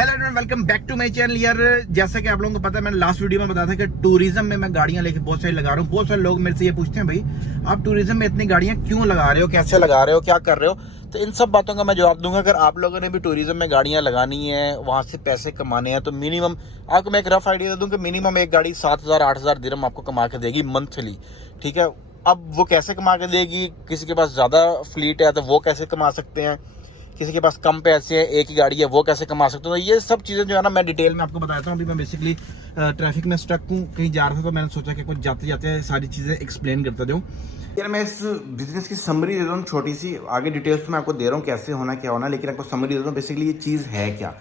Hello everyone, welcome back to my channel. यार जैसा कि आप लोगों को पता है, मैंने लास्ट वीडियो में बताया था कि टूरिज्म में मैं गाड़ियां लेके बहुत सारी लगा रहा हूँ। बहुत सारे लोग मेरे से ये पूछते हैं, भाई आप टूरिज्म में इतनी गाड़ियां क्यों लगा रहे हो, कैसे लगा रहे हो, क्या कर रहे हो। तो इन सब बातों का मैं जवाब दूंगा। अगर आप लोगों ने भी टूरिज्म में गाड़ियां लगानी है, वहां से पैसे कमाने हैं, तो मिनिमम आपको मैं एक रफ आइडिया दे दूं कि मिनिमम एक गाड़ी 7,000-8,000 दिरहम आपको कमा के देगी मंथली। ठीक है, अब वो कैसे कमा के देगी, किसी के पास ज्यादा फ्लीट है तो वो कैसे कमा सकते हैं, किसी के पास कम पैसे हैं, एक ही गाड़ी है, वो कैसे कमा सकते हो। तो ये सब चीज़ें जो है ना, मैं डिटेल में आपको बताता हूँ। अभी मैं बेसिकली ट्रैफिक में स्टक हूँ, कहीं जा रहा था, तो मैंने सोचा कि कुछ जाते जाते सारी चीज़ें एक्सप्लेन करता दूँ। यार मैं इस बिजनेस की समरी दे रहा हूँ छोटी सी, आगे डिटेल्स तो मैं आपको दे रहा हूँ कैसे होना क्या होना, लेकिन आपको समरी दे रहा हूँ बेसिकली ये चीज़ है क्या।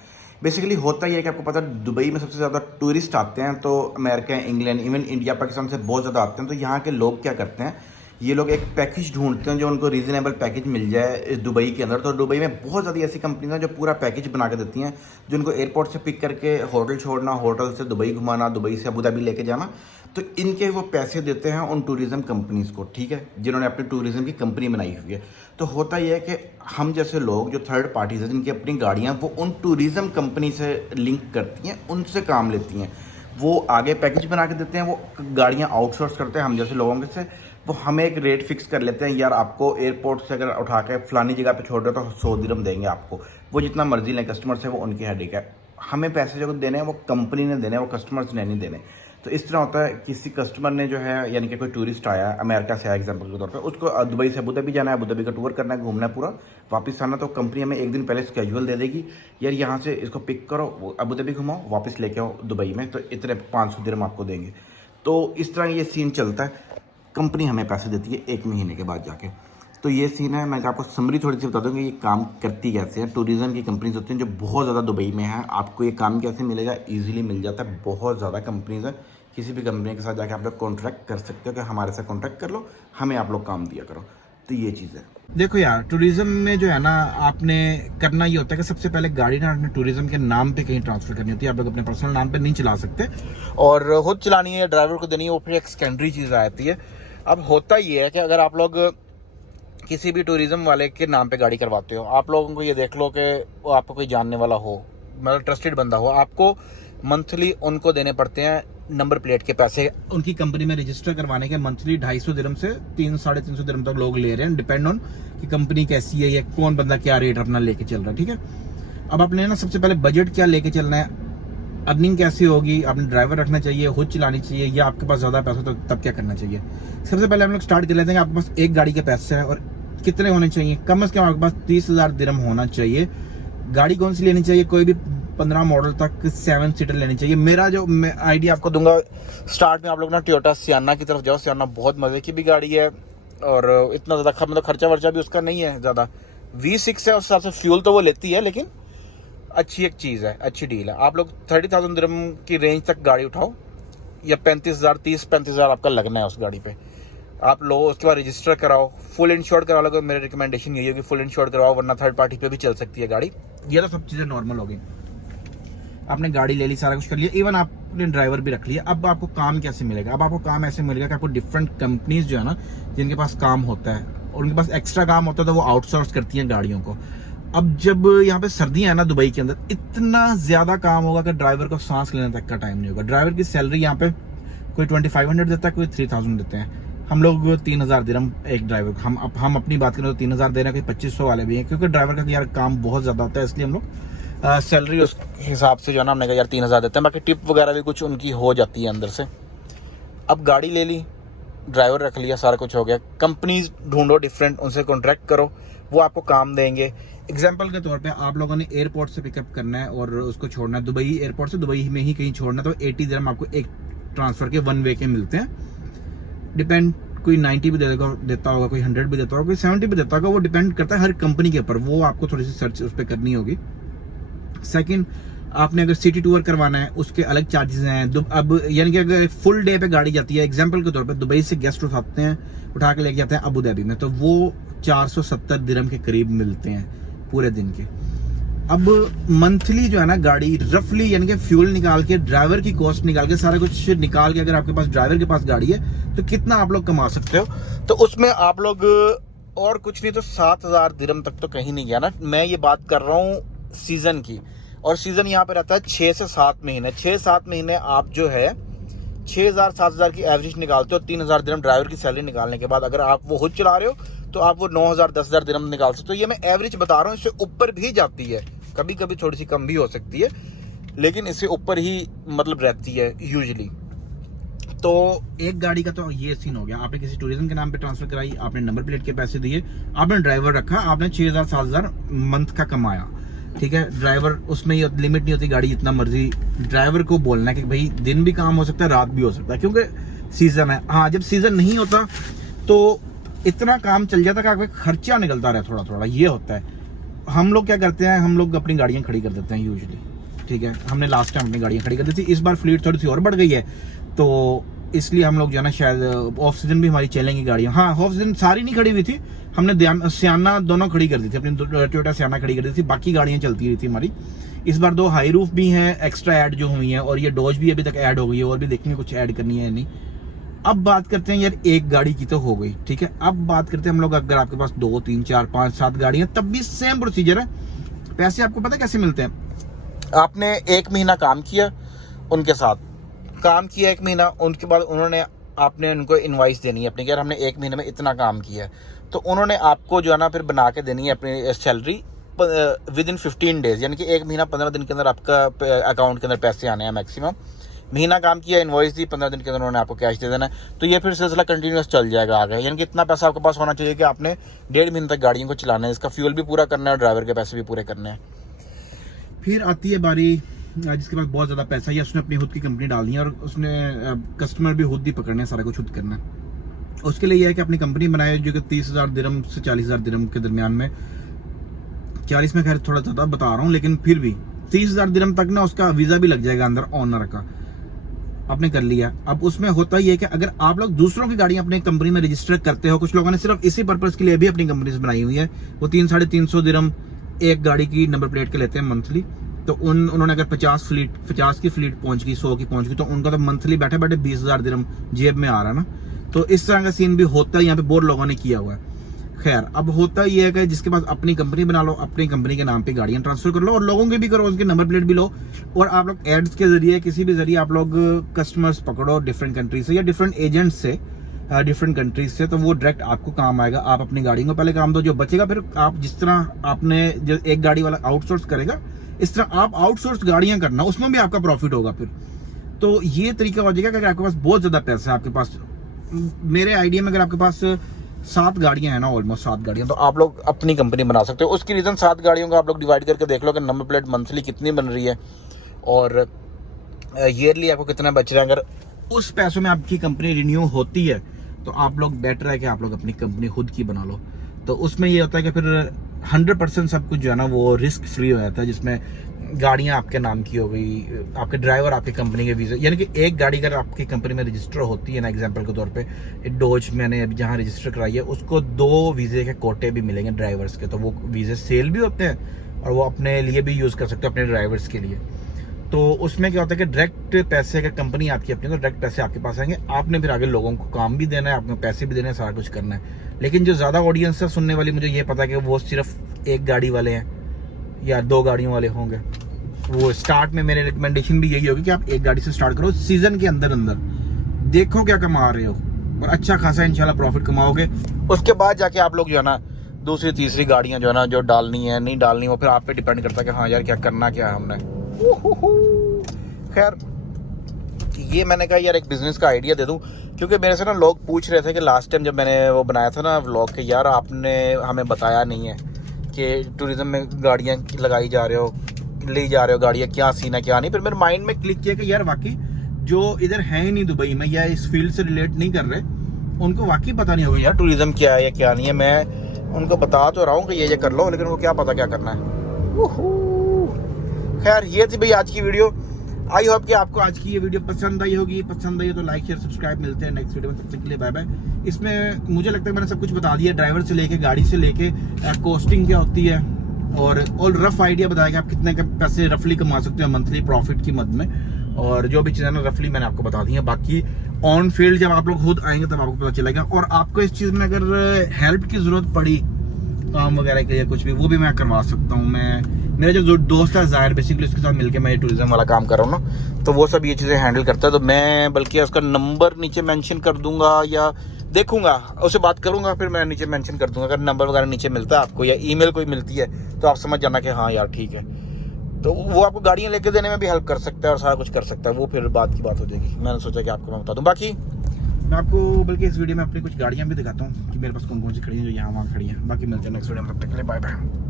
बेसिकली होता ही है कि आपको पता है दुबई में सबसे ज़्यादा टूरिस्ट आते हैं, तो America, England, even India, Pakistan से बहुत ज़्यादा आते हैं। तो यहाँ के लोग क्या करते हैं, ये लोग एक पैकेज ढूंढते हैं जो उनको रीजनेबल पैकेज मिल जाए इस दुबई के अंदर। तो दुबई में बहुत ज़्यादा ऐसी कंपनीज हैं जो पूरा पैकेज बना के देती हैं, जो उनको एयरपोर्ट से पिक करके होटल छोड़ना, होटल से दुबई घुमाना, दुबई से अबू धाबी लेके जाना। तो इनके वो पैसे देते हैं उन टूरिज्म कंपनीज को, ठीक है, जिन्होंने अपनी टूरिज्म की कंपनी बनाई हुई है। तो होता यह है कि हम जैसे लोग जो थर्ड पार्टीज हैं, जिनकी अपनी गाड़ियाँ, वो उन टूरिज्म कंपनी से लिंक करती हैं, उनसे काम लेती हैं। वो आगे पैकेज बना के देते हैं, वो गाड़ियाँ आउटसोर्स करते हैं हम जैसे लोगों के से। वो हमें एक रेट फिक्स कर लेते हैं, यार आपको एयरपोर्ट से अगर उठा के फलानी जगह पे छोड़ रहे हो तो 100 दिरहम देंगे आपको। वो जितना मर्जी लें, कस्टमर से, वो उनकी हेडेक है। हमें पैसे जो देने हैं वो कंपनी ने देने हैं, वो कस्टमर्स ने नहीं देने। तो इस तरह होता है, किसी कस्टमर ने जो है, यानी कि कोई टूरिस्ट आया अमेरिका से आया एग्जाम्पल के तौर पे, उसको दुबई से अबू धाबी जाना है, अबू धाबी का टूर करना है, घूमना है पूरा, वापस आना। तो कंपनी हमें एक दिन पहले स्केड्यूल दे देगी, यार यहाँ से इसको पिक करो, अबू धाबी घुमाओ, वापस लेके आओ दुबई में, तो इतने 500 दिरहम आपको देंगे। तो इस तरह ये सीन चलता है। कंपनी हमें पैसे देती है 1 महीने के बाद जाके। तो ये सीन है। मैं आपको समरी थोड़ी सी बता दूँ कि ये काम करती कैसे है। टूरिज्म की कंपनीज होती हैं जो बहुत ज़्यादा दुबई में है। आपको ये काम कैसे मिलेगा, ईजिली मिल जाता है। बहुत ज़्यादा कंपनीज है, किसी भी कंपनी के साथ जाके आप लोग कॉन्ट्रैक्ट कर सकते हो कि हमारे साथ कॉन्ट्रैक्ट कर लो, हमें आप लोग काम दिया करो। तो ये चीज़ है। देखो यार, टूरिज्म में जो है ना, आपने करना ये होता है कि सबसे पहले गाड़ी ना अपने टूरिज्म के नाम पे कहीं ट्रांसफर करनी होती है। आप लोग अपने पर्सनल नाम पे नहीं चला सकते, और खुद चलानी है, ड्राइवर को देनी है, वो फिर एक सेकेंडरी चीज़ आती है। अब होता ये है कि अगर आप लोग किसी भी टूरिज्म वाले के नाम पे गाड़ी करवाते हो, आप लोगों को ये देख लो कि वो आपको कोई जानने वाला हो, मतलब ट्रस्टेड बंदा हो, आपको मंथली उनको देने पड़ते हैं नंबर प्लेट के पैसे। उनकी कंपनी में रजिस्टर करवाने के मंथली 250 दिरहम से 300-350 दिरहम तक लोग ले रहे हैं, डिपेंड ऑन कि कंपनी कैसी है या कौन बंदा क्या रेट अपना लेके चल रहा है। ठीक है, अब आपने ना सबसे पहले बजट क्या लेके चलना है, अर्निंग कैसी होगी, आपने ड्राइवर रखना चाहिए, खुद चलानी चाहिए, या आपके पास ज़्यादा पैसा तो तब क्या करना चाहिए। सबसे पहले हम लोग स्टार्ट कर लेते हैं कि आपके पास एक गाड़ी के पैसे है, और कितने होने चाहिए, कम से कम आपके पास 30,000 दिरहम होना चाहिए। गाड़ी कौन सी लेनी चाहिए, कोई भी 15 मॉडल तक 7 सीटर लेनी चाहिए। मेरा जो मैं आइडिया आपको दूंगा, स्टार्ट में आप लोग ना टोयोटा सियाना की तरफ जाओ। सियाना बहुत मजे की भी गाड़ी है, और इतना ज़्यादा मतलब खर्चा वर्चा भी उसका नहीं है ज़्यादा। V6 है, उस हिसाब से फ्यूल तो वो लेती है, लेकिन अच्छी एक चीज़ है, अच्छी डील है। आप लोग 30,000 दिरहम की रेंज तक गाड़ी उठाओ, या 35,000, 30-35,000 आपका लगना है उस गाड़ी पे। आप लो, उसके बाद रजिस्टर कराओ, फुल इंश्योर्ड करा लो। मेरी रिकमेंडेशन यही होगी, फुल इंश्योर्ड करवाओ, वरना थर्ड पार्टी पे भी चल सकती है गाड़ी। ये तो सब चीज़ें नॉर्मल हो गई। आपने गाड़ी ले ली, सारा कुछ कर लिया, इवन आपने ड्राइवर भी रख लिया। अब आपको काम कैसे मिलेगा, अब आपको काम ऐसे मिलेगा कि आपको डिफरेंट कंपनीज जो है ना, जिनके पास काम होता है और उनके पास एक्स्ट्रा काम होता है, तो वो आउटसोर्स करती हैं गाड़ियों को। अब जब यहाँ पे सर्दियाँ है ना दुबई के अंदर, इतना ज्यादा काम होगा कि ड्राइवर को सांस लेने तक का टाइम नहीं होगा। ड्राइवर की सैलरी यहाँ पे कोई 2500 देता है, कोई 3000 देते हैं। हम लोग 3,000 दिरहम एक ड्राइवर, हम अपनी बात करें तो 3,000 दे रहे हैं, कोई 2500 वाले भी हैं, क्योंकि ड्राइवर का यार काम बहुत ज्यादा होता है, इसलिए हम लोग सैलरी उस हिसाब से जो है ना, हमने कहा यार 3,000 देते हैं। बाकी टिप वगैरह भी कुछ उनकी हो जाती है अंदर से। अब गाड़ी ले ली, ड्राइवर रख लिया, सारा कुछ हो गया। कंपनीज ढूंढो डिफरेंट, उनसे कॉन्ट्रैक्ट करो, वो आपको काम देंगे। एग्जाम्पल के तौर पे आप लोगों ने एयरपोर्ट से पिकअप करना है और उसको छोड़ना है दुबई एयरपोर्ट से, दुबई में ही कहीं छोड़ना है, तो 80 दिरहम आपको एक ट्रांसफर के 1 वे के मिलते हैं। डिपेंड, कोई 90 भी देता होगा, कोई 100 भी देता होगा, कोई 70 भी देता होगा, वो डिपेंड करता है हर कंपनी के ऊपर। वो आपको थोड़ी सी सर्च उस पर करनी होगी। सेकंड, आपने अगर सिटी टूर करवाना है, उसके अलग चार्जेस हैं। अब यानी कि अगर फुल डे पे गाड़ी जाती है, एग्जांपल के तौर पे दुबई से गेस्ट उठाते हैं, उठा के लेके जाते हैं अबू धाबी में, तो वो 470 दिरहम के करीब मिलते हैं पूरे दिन के। अब मंथली जो है ना गाड़ी रफली, यानी कि फ्यूल निकाल के, ड्राइवर की कॉस्ट निकाल के, सारा कुछ निकाल के, अगर आपके पास ड्राइवर के पास गाड़ी है तो कितना आप लोग कमा सकते हो। तो उसमें आप लोग और कुछ नहीं तो 7,000 दिरहम तक तो कहीं नहीं गया ना। मैं ये बात कर रहा हूँ सीजन की। और सीजन यहाँ पे रहता है 6 से 7 महीने। 6-7 महीने आप जो है 6,000-7,000 की एवरेज निकालते हो। 3,000 दिरहम ड्राइवर की सैलरी निकालने के बाद अगर आप वो खुद चला रहे हो तो आप वो 9,000-10,000 दिरहम निकाल सकते हो। ये मैं एवरेज बता रहा हूँ, इससे ऊपर भी जाती है, कभी कभी थोड़ी सी कम भी हो सकती है, लेकिन इससे ऊपर ही मतलब रहती है यूजुअली। तो एक गाड़ी का तो ये सीन हो गया, आपने किसी टूरिज्म के नाम पे ट्रांसफर कराई, आपने नंबर प्लेट के पैसे दिए, आपने ड्राइवर रखा, आपने 6,000-7,000 मंथ का कमाया, ठीक है। ड्राइवर उसमें ये लिमिट नहीं होती, गाड़ी जितना मर्जी ड्राइवर को बोलना है कि भाई दिन भी काम हो सकता है, रात भी हो सकता है, क्योंकि सीजन है। हाँ, जब सीजन नहीं होता तो इतना काम चल जाता है कि खर्चा निकलता रहे थोड़ा थोड़ा, ये होता है। हम लोग क्या करते हैं, हम लोग अपनी गाड़ियां खड़ी कर देते हैं यूजुअली, ठीक है। हमने लास्ट टाइम अपनी गाड़ियां खड़ी कर दी थी, इस बार फ्लीट थोड़ी सी और बढ़ गई है, तो इसलिए हम लोग जो है ना शायद ऑफ सीजन भी हमारी चलेंगी गाड़ियां। हाँ, ऑफ सीजन सारी नहीं खड़ी हुई थी, हमने सियाना दोनों खड़ी कर दी थी, अपनी टोयोटा सियाना खड़ी कर दी थी, बाकी गाड़ियां चलती रही थी हमारी। इस बार 2 हाई रूफ भी हैं एक्स्ट्रा ऐड जो हुई हैं, और ये डॉज भी अभी तक ऐड हो गई है, और भी देखेंगे कुछ ऐड करनी है या नहीं। अब बात करते हैं यार, एक गाड़ी की तो हो गई, ठीक है। अब बात करते हैं हम लोग, अगर आपके पास 2, 3, 4, 5, 7 गाड़ियां, तब भी सेम प्रोसीजर है। पैसे आपको पता कैसे मिलते हैं, आपने 1 महीना काम किया उनके साथ, काम किया 1 महीना, उनके बाद उन्होंने आपने उनको इनवाइस देनी है अपनी, यार हमने 1 महीने में इतना काम किया है, तो उन्होंने आपको जो है ना फिर बना के देनी है अपनी सैलरी विद इन 15 डेज, यानी कि 1 महीना 15 दिन के अंदर आपका अकाउंट के अंदर पैसे आने हैं मैक्सिमम। महीना काम किया, इनवॉइस दी, 15 दिन के अंदर उन्होंने आपको कैश दे देना है। तो ये फिर सिलसिला कंटिन्यूस चल जाएगा आगे, यानी कि इतना पैसा आपके पास होना चाहिए कि आपने 1.5 महीने तक गाड़ियों को चलाना है, इसका फ्यूल भी पूरा करना है और ड्राइवर के पैसे भी पूरे करने हैं। फिर आती है बारी जिसके पास बहुत ज़्यादा पैसा है, उसने अपनी खुद की कंपनी डालनी है और उसने कस्टमर भी खुद ही पकड़ने, सारा कुछ खुद करना है। उसके लिए यह है कि अपनी कंपनी बनाए जो कि 30,000 दिरहम से 40,000 दिरहम के दरमियान में, 40 में खैर थोड़ा ज़्यादा बता रहा हूँ, लेकिन फिर भी 30,000 दिरहम तक ना उसका वीज़ा भी लग जाएगा अंदर ऑनर का, आपने कर लिया। अब उसमें होता ही है कि अगर आप लोग दूसरों की गाड़ियां अपनी कंपनी में रजिस्टर करते हो, कुछ लोगों ने सिर्फ इसी पर्पस के लिए भी अपनी कंपनी बनाई हुई है, वो 300-350 दिरहम एक गाड़ी की नंबर प्लेट के लेते हैं मंथली। तो उन्होंने अगर 50 की फ्लीट पहुंच गई, 100 की पहुंच गई, तो उनका तो मंथली बैठे बैठे 20,000 दिरहम जेब में आ रहा है ना। तो इस तरह का सीन भी होता है, यहाँ पे बहुत लोगों ने किया हुआ है। खैर, अब होता ही है कि जिसके पास अपनी कंपनी बना लो, अपनी कंपनी के नाम पे गाड़ियां ट्रांसफर कर लो, और लोगों के भी करो, उसके नंबर प्लेट भी लो, और आप लोग एड्स के जरिए, किसी भी जरिए आप लोग कस्टमर्स पकड़ो डिफरेंट कंट्री से या डिफरेंट एजेंट से, डिफरेंट कंट्रीज से, तो वो डायरेक्ट आपको काम आएगा। आप अपनी गाड़ियों को पहले काम दो, जो बचेगा फिर आप जिस तरह आपने जो एक गाड़ी वाला आउटसोर्स करेगा, इस तरह आप आउटसोर्स गाड़ियां करना, उसमें भी आपका प्रॉफिट होगा फिर। तो ये तरीका हो जाएगा कि आपके पास बहुत ज्यादा पैसा है, आपके पास, मेरे आइडिया में अगर आपके पास 7 गाड़ियां हैं ना, ऑलमोस्ट 7 गाड़ियां, तो आप लोग अपनी कंपनी बना सकते हो। उसकी रीजन 7 गाड़ियों को आप लोग डिवाइड करके देख लो कि नंबर प्लेट मंथली कितनी बन रही है और ईयरली आपको कितना बच रहा है। अगर उस पैसों में आपकी कंपनी रिन्यू होती है तो आप लोग बेटर है कि आप लोग अपनी कंपनी खुद की बना लो। तो उसमें ये होता है कि फिर 100% सब कुछ जो है ना वो रिस्क फ्री हो जाता है, जिसमें गाड़ियां आपके नाम की हो गई, आपके ड्राइवर आपकी कंपनी के वीज़े, यानी कि एक गाड़ी अगर आपकी कंपनी में रजिस्टर होती है ना, एग्जांपल के तौर पे डोज मैंने अभी जहाँ रजिस्टर कराई है, उसको 2 वीज़े के कोटे भी मिलेंगे ड्राइवर्स के, तो वो वीज़े सेल भी होते हैं और वो अपने लिए भी यूज़ कर सकते हो, अपने ड्राइवर्स के लिए। तो उसमें क्या होता है कि डायरेक्ट पैसे, अगर कंपनी आपकी अपनी, तो डायरेक्ट पैसे आपके पास आएंगे, आपने फिर आगे लोगों को काम भी देना है, आपको पैसे भी देने हैं, सारा कुछ करना है। लेकिन जो ज़्यादा ऑडियंस है सुनने वाली, मुझे ये पता है कि वो सिर्फ एक गाड़ी वाले हैं या 2 गाड़ियों वाले होंगे। वो स्टार्ट में मेरे रिकमेंडेशन भी यही होगी कि आप एक गाड़ी से स्टार्ट करो, सीजन के अंदर देखो क्या कमा रहे हो और अच्छा खासा इंशाल्लाह प्रॉफिट कमाओगे। उसके बाद जाके आप लोग जो है ना दूसरी तीसरी गाड़ियां जो है ना जो डालनी है नहीं डालनी, वो फिर आप पे डिपेंड करता है कि हाँ यार क्या करना क्या है हमने। खैर, ये मैंने कहा यार एक बिजनेस का आइडिया दे दूं, क्योंकि मेरे से ना लोग पूछ रहे थे कि लास्ट टाइम जब मैंने वो बनाया था ना व्लॉग के, यार आपने हमें बताया नहीं है कि टूरिज्म में गाड़ियाँ लगाई जा रहे हो, ले जा रहे हो गाड़ियाँ, क्या सीन है क्या नहीं। फिर मेरे माइंड में क्लिक किया कि यार वाकई जो इधर है ही नहीं दुबई में या इस फील्ड से रिलेट नहीं कर रहे, उनको वाकई पता नहीं होगा यार टूरिज्म क्या है या क्या नहीं है। मैं उनको बता तो रहा हूँ कि ये कर लो, लेकिन उनको क्या पता क्या करना है। खैर, ये थी भाई आज की वीडियो। आई होप कि आपको आज की ये वीडियो पसंद आई होगी। पसंद आई तो लाइक शेयर सब्सक्राइब, मिलते हैं नेक्स्ट वीडियो में, तब तक के लिए बाय बाय। इसमें मुझे लगता है मैंने सब कुछ बता दिया, ड्राइवर से लेके, गाड़ी से लेके, कॉस्टिंग क्या होती है, और रफ आइडिया बताया कि आप कितने के पैसे रफली कमा सकते हो मंथली प्रॉफिट की मद में, और जो भी चीज़ें ना रफली मैंने आपको बता दी है। बाकी ऑन फील्ड जब आप लोग खुद आएंगे तब आपको पता चलेगा। और आपको इस चीज़ में अगर हेल्प की ज़रूरत पड़ी काम वगैरह के लिए कुछ भी, वो भी मैं करवा सकता हूँ। मैं मेरा जो दोस्त है जाहिर, बेसिकली उसके साथ मिलके मैं टूरिज्म वाला काम कर रहा हूँ ना, तो वो सब ये चीज़ें हैंडल करता है। तो मैं बल्कि उसका नंबर नीचे मेंशन कर दूंगा या देखूंगा, उससे बात करूंगा, फिर मैं नीचे मेंशन कर दूंगा। अगर नंबर वगैरह नीचे मिलता है आपको या ईमेल कोई मिलती है तो आप समझ जाना कि हाँ यार ठीक है। तो वो आपको गाड़ियाँ लेके देने में भी हेल्प कर सकता है और सारा कुछ कर सकता है। वो फिर बात की बात हो जाएगी। मैंने सोचा कि आपको मैं बता दूँ। बाकी मैं आपको बल्कि इस वीडियो में अपनी कुछ गाड़ियाँ भी दिखाता हूँ कि मेरे पास कौन कौन सी खड़ी हैं जो यहाँ वहाँ खड़ी हैं। बाकी मिलते हैं नेक्स्ट वीडियो में, तब तक के लिए बाय बाय।